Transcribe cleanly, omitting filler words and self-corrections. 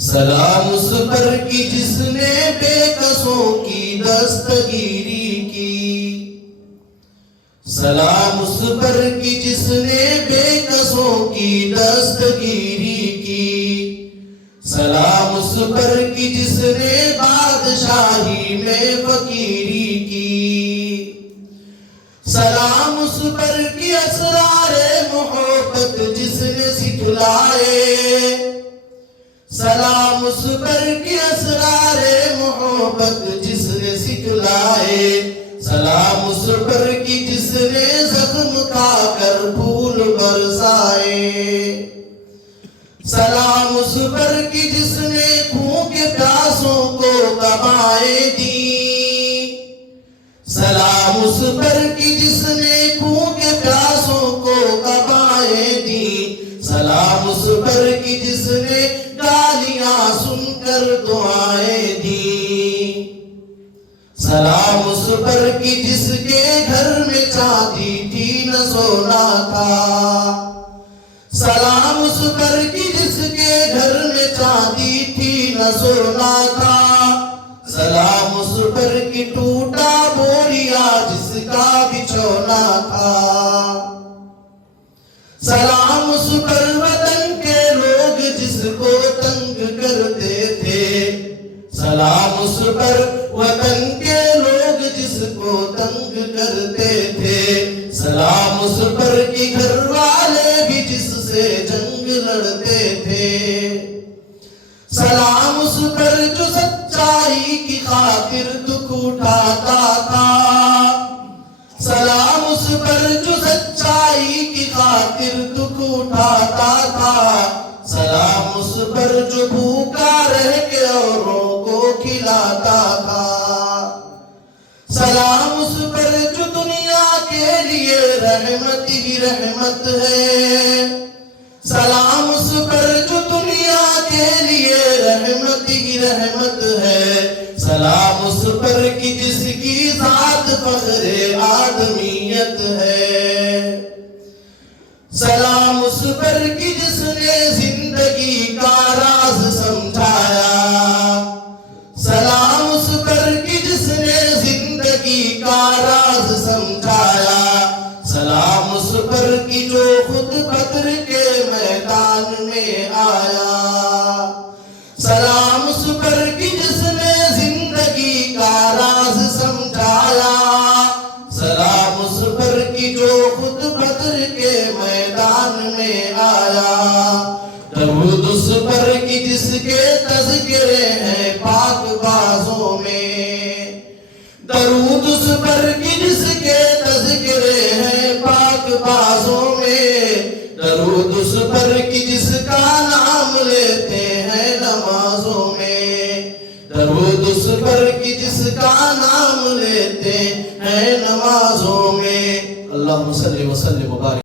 سلام اس پر کی جس نے بے کسوں کی دستگیری کی، سلام اس پر کی جس نے بے کسوں کی دستگیری کی، سلام اس پر کی جس نے بادشاہی میں فقیری کی، سلام اس پر کی اسرار محبت جس نے سکھلائے، سلام اس پر کی اسرار محبت جس نے سکھلائے، سلام اس پر کی جس نے زخم کھا کر پھول برسائے، سلام اس پر کی جس نے خون کے پیاسوں کو دوائیں دی، سلام اس پر کی جس نے خون کے پیاسوں کو دوائیں دی، سلام اس پر کی جس نے گالیاں سن کر دعائیں دی، سلام اس پر کی جس کے گھر میں چاندی تھی نہ سونا تھا، سلام اس پر کی جس کے گھر میں چاندی تھی نہ سونا تھا، سلام اس پر کی ٹوٹا بوریا جس کا بچھونا تھا، سلام اس پر وطن کے لوگ جس کو تنگ کرتے تھے، سلام اس پر وطن کے لوگ جس کو تنگ کرتے تھے، سلام اس پر کی گھر والے بھی جس سے جنگ لڑتے تھے، سلام اس پر جو سچائی کی خاطر دکھ اٹھاتا تھا، سلام اس پر جو سچائی کی خاطر دکھ اٹھاتا تھا، سلام اس پر جو بھوکا رہ کے اوروں کو کھلاتا تھا، سلام اس پر جو دنیا کے لیے رحمت ہی رحمت ہے، سلام اس پر جو دنیا کے لیے رحمت ہی رحمت ہے، سلام اس پر کی جس کی ذات فخر آدمیت ہے، سلام اس پر کی جس نے زندگی کا راز سمجھایا، سلام اس پر کی جس نے زندگی کا راز سمجھایا، سلام اس پر کی جو خود بدر کے میدان میں آیا، سلام اس پر کی جس نے زندگی کا راز سمجھایا، سلام اس پر کی جو خود بدر کے میدان میں آیا، درود اس پر کی جس کے تذکرے ہیں پاک بازوں میں، درود اس پر کی جس کے تذکرے ہیں پاک بازوں میں، درود اس پر کی جس کا نام لیتے ہیں نمازوں میں، درود اس پر کی جس کا نام لیتے ہیں نمازوں میں۔ اللہم صلی وسلم وبارک